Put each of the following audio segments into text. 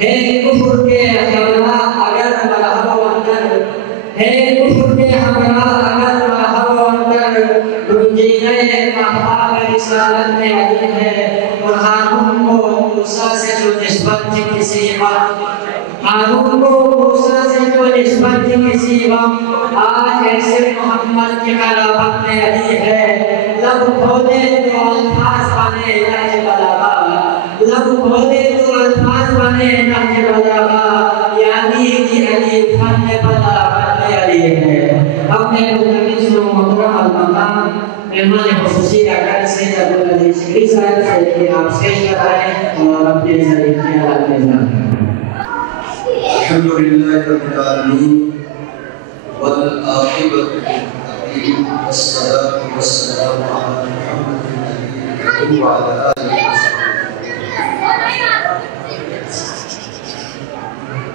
ہے کفر کے ہمراہ اگر مرحبا اندر، ہے کفر کے ہمراہ اگر مرحبا اندر، گنجینہ محباب رسالت میں علی ہے، اور ہارون کو موسیٰ سے جو نسبت تھی کسی وقت، ہارون کو موسیٰ سے جو نسبت تھی کسی وقت، آج ایسے محمد کی خلافت میں علی ہے۔ لب کھولے تو الفاظ بنے نہج بلاغہ، لب کھولے تو الفاظ بنے نہج بلاغہ، یعنی کہ علی فن بلاغت میں علی ہے۔ اپنے مدرس و محترم المقام مہمان خصوصی اکرم سید عبدالعزیز شکری صاحب سے کہ آپ پیش کرائیں اور اپنے ذریعے خیالات میں اظہار کریں۔ الحمدللہ رب العالمین والعاقبۃ للمتقین والصلاۃ والسلام علی محمد النبی وعلی آلہ وصحبہ۔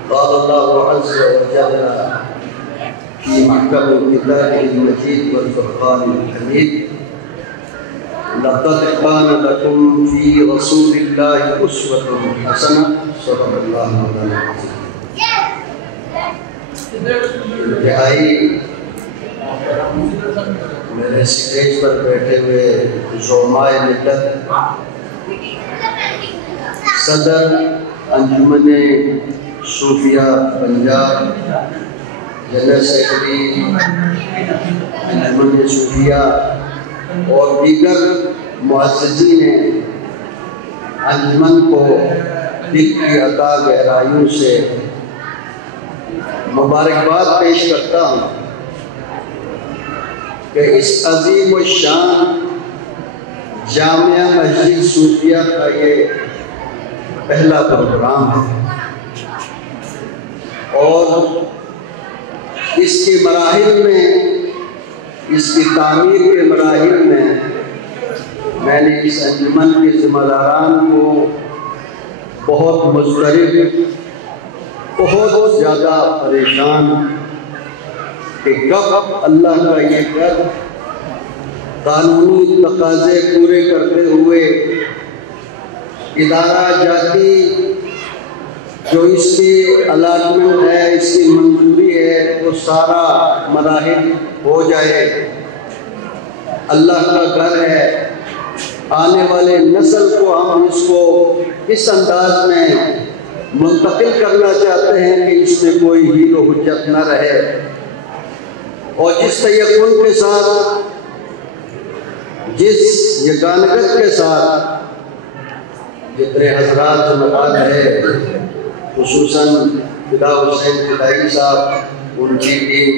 قال اللہ عز وجل في محكم كتابه المجيد والفرقان الحميد لقد كان لكم في رسول الله أسوة حسنة صدق الله مولانا العظيم۔ انتہائی میرے سٹیج پر بیٹھے ہوئے زعمائے ملت، صدر انجمن صوفیہ پنجاب، جنرل سیکرٹری انجمن صوفیہ اور دیگر معززین انجمن کو دل کی عطا گہرائیوں سے مبارکباد پیش کرتا ہوں کہ اس عظیم الشان جامعہ مسجد صوفیہ کا یہ پہلا پروگرام ہے، اور اس کے مراحل میں، اس کی تعمیر کے مراحل میں میں نے اس انجمن کے ذمہ داران کو بہت مضطرب، بہت زیادہ پریشان کہ کب اللہ کا یہ کر قانونی تقاضے پورے کرتے ہوئے ادارہ جاتی جو اس کی الاٹمنٹ ہے، اس کی منظوری ہے، وہ سارا مراحل ہو جائے۔ اللہ کا گھر ہے، آنے والے نسل کو ہم اس کو اس انداز میں منتقل کرنا چاہتے ہیں کہ اس میں کوئی ہیل و حجت نہ رہے، اور جس تیقن کے ساتھ، جس یگانگت کے ساتھ جتنے حضرات ذمہ ہے، خصوصاً فدا حسین فدائی صاحب، ان کی ٹیم،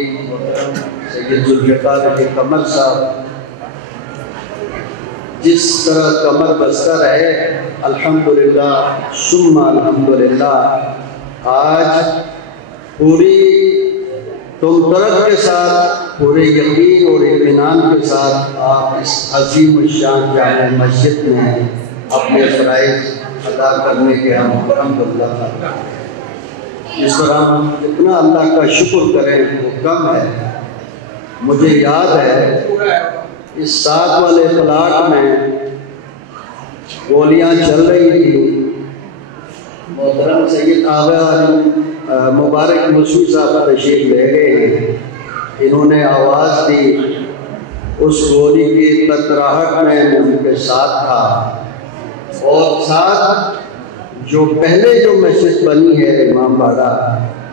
سید ذوالفقار علی قمر صاحب، جس طرح کمر بستہ رہے، الحمدللہ ثم الحمدللہ آج پوری تم طرف کے ساتھ، پورے یقین اور اطمینان کے ساتھ آپ اس عظیم الشان جامع مسجد میں اپنے فرائض ادا کرنے کے ہم الحمدللہ۔ اس طرح ہم اتنا اللہ کا شکر کریں وہ کم ہے۔ مجھے یاد ہے اس 7 والے پلاٹ میں گولیاں چل رہی تھی، محترم سید آغا مبارک مسعود صاحب تشریف لے گئے ہیں، انہوں نے آواز دی، اس گولی کی تکراہٹ میں ان کے ساتھ تھا، اور ساتھ جو پہلے جو مسجد بنی ہے امام باڑہ،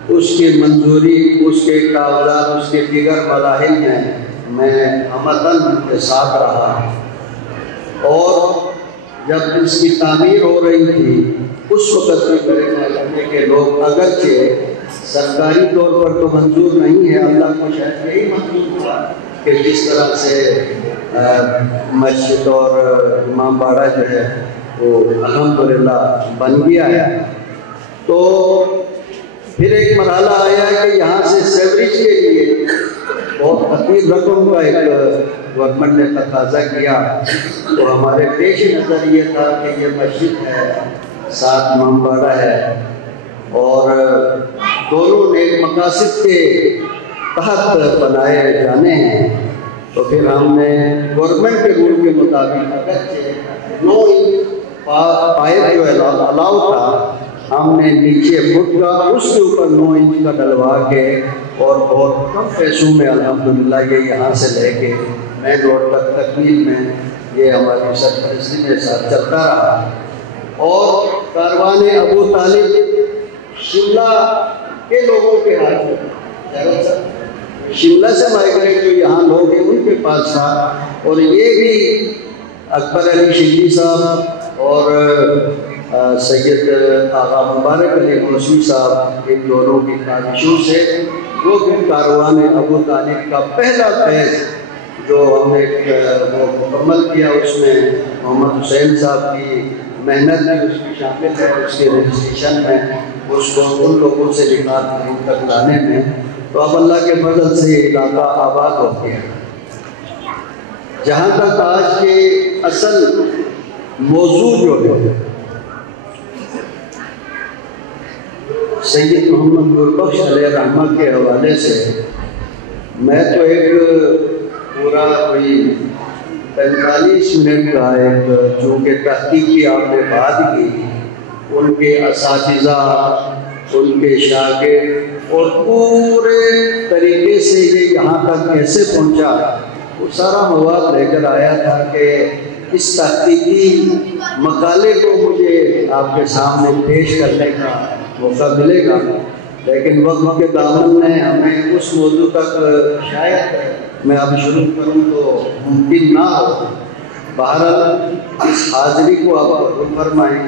اس کی منظوری، اس کے کاغذات، اس کے دیگر مراحل میں ہمدن کے ساتھ رہا، اور جب اس کی تعمیر ہو رہی تھی اس وقت بھی بڑے محکمے کے لوگ، اگرچہ سرکاری طور پر تو منظور نہیں ہے، اللہ کو شاید یہی منظور ہوا کہ جس طرح سے مسجد اور امام باڑہ جو ہے وہ الحمدللہ بن گیا ہے۔ تو پھر ایک مرحلہ آیا کہ یہاں سے سیوریج کے لیے بہت کثیر رقم کا ایک گورنمنٹ نے تقاضا کیا، تو ہمارے پیش نظر یہ تھا کہ یہ مسجد ہے، ساتھ امام باڑہ ہے، اور دونوں نیک مقاصد کے تحت بنائے جانے ہیں، تو پھر ہم نے گورنمنٹ کے رول کے مطابق اگرچہ 9 پائپ جو الاؤ تھا، ہم نے نیچے فٹ کا اس کے اوپر 9 انچ کا ڈلوا کے اور بہت کم پیسوں میں الحمدللہ یہ یہاں سے لے کے مین روڈ تک تکمیل میں یہ ہماری سرپرستی کے ساتھ چلتا رہا۔ اور کاروان ابو طالب شملہ کے لوگوں کے ہاتھ میں، شملہ سے مائیگریٹ جو یہاں لوگ ہیں ان کے پاس تھا، اور یہ بھی اکبر علی شبلی صاحب اور سید آغا مبارک علی موسوی صاحب ان دونوں کی کاوشوں سے وہ بھی کاروان ابو طالب کا پہلا فیض جو ہم نے وہ مکمل کیا، اس میں محمد حسین صاحب کی محنت بھی اس کی شامل ہے، اس کے رجسٹریشن میں، اس کو ان لوگوں سے لکھات خرید تک لانے میں۔ تو اب اللہ کے فضل سے یہ علاقہ آباد ہو گیا۔ جہاں تک آج کے اصل موضوع جو ہے سید محمد نوربخش علیہ رحمہ کے حوالے سے، میں تو ایک پورا کوئی 45 منٹ کا ایک چونکہ تحقیق کی آپ نے بات کی، ان کے اساتذہ، ان کے شاگرد اور پورے طریقے سے یہ یہاں تک کیسے پہنچا، وہ سارا مواد لے کر آیا تھا کہ اس تحقیقی مقالے کو مجھے آپ کے سامنے پیش کرنے کا موقع ملے گا، لیکن وقت کے دامن نے ہمیں اس موضوع تک شاید میں اب شروع کروں تو ممکن نہ ہو۔ بہرحال اس حاضری کو آپ قبول فرمائیں،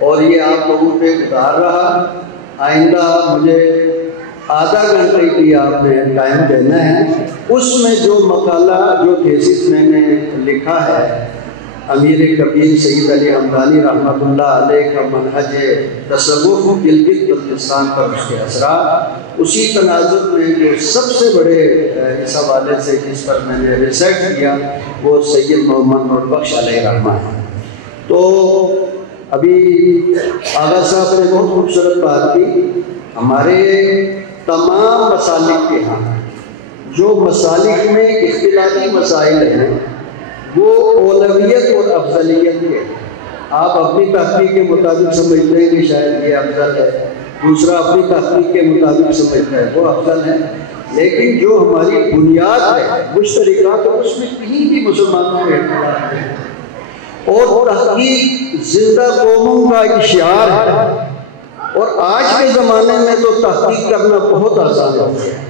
اور یہ آپ لوگوں پہ گزار رہا، آئندہ مجھے آدھا گھنٹے کی آپ نے ٹائم دینا ہے۔ اس میں جو مقالہ جو تھیسس میں نے لکھا ہے امیر کبیر سید علی حمدانی رحمۃ اللہ علیہ کا منہج تصوف گلگت بلتستان پر اس کے اثرات، اسی تناظر میں جو سب سے بڑے اس حوالے سے جس پر میں نے ریسرچ کیا وہ سید محمد نوربخش علیہ رحمہ ہے۔ تو ابھی آغا صاحب نے بہت خوبصورت بات کی، ہمارے تمام مسالک کے ہاں جو مسالک میں اختلافی مسائل ہیں وہ اولویت اور افضلیت کے، آپ اپنی تحقیق کے مطابق سمجھتے ہیں کہ شاید یہ افضل ہے، دوسرا اپنی تحقیق کے مطابق سمجھتا ہے وہ افضل ہے، لیکن جو ہماری بنیاد ہے مشترکہ تو اس میں کہیں بھی مسلمانوں کے اختلاف ہے، اور تحقیق زندہ قوموں کا اشعار ہے، اور آج کے زمانے میں تو تحقیق کرنا بہت آسان ہو گیا،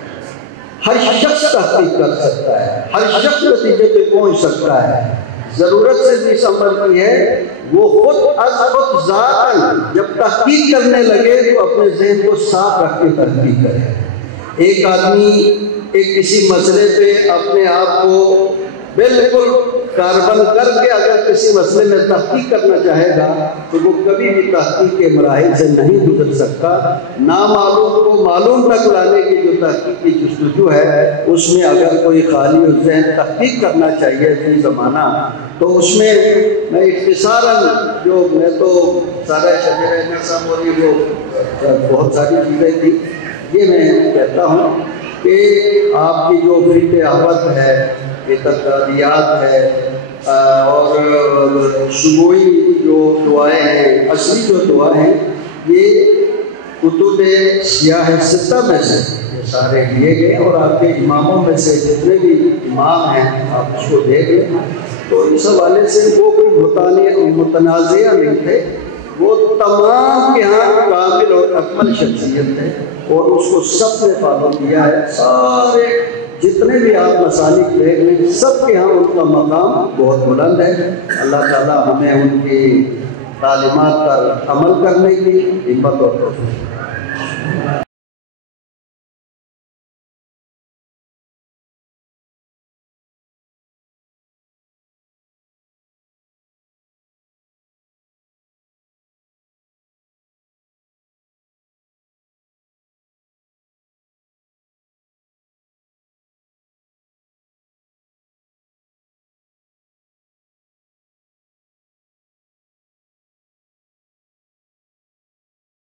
ہر شخص تحقیق کر سکتا ہے، ہر شخص نتیجے پہ پہنچ سکتا ہے، ضرورت سے جس عمل کی ہے وہ خود از خود ذاتاً جب تحقیق کرنے لگے تو اپنے ذہن کو صاف رکھ کے تحقیق کرے۔ ایک آدمی ایک کسی مسئلے پہ اپنے آپ کو بالکل کاربن کر کے اگر کسی مسئلے میں تحقیق کرنا چاہے گا تو وہ کبھی بھی تحقیق کے مراحل سے نہیں گزر سکتا۔ نامعلوم کو معلوم تک لانے کی جو تحقیق کی جستجو ہے اس میں اگر کوئی خالی ذہن تحقیق کرنا چاہیے فی زمانہ تو اس میں میں اختصاراً جو میں تو سارا شجر نظم اور یہ جو بہت ساری چیزیں تھیں یہ میں کہتا ہوں کہ آپ کی جو فریق احمد ہے، اعتقادیات ہے، اور شموئی جو دعائیں ہیں، اصلی جو دعائیں ہیں یہ کتب سیاہ ستہ میں سے یہ سارے لیے گئے، اور آپ کے اماموں میں سے جتنے بھی امام ہیں آپ اس کو دیکھ لیں تو اس حوالے سے وہ کوئی متنازع نہیں تھے، وہ تمام کے ہاں کامل اور اکمل شخصیت ہے، اور اس کو سب نے فالو کیا ہے۔ سارے جتنے بھی آپ مسالک دیکھ لیں سب کے ہاں ان کا مقام بہت بلند ہے۔ اللہ تعالیٰ ہمیں ان کی تعلیمات پر عمل کرنے کی ہمت اور توفیق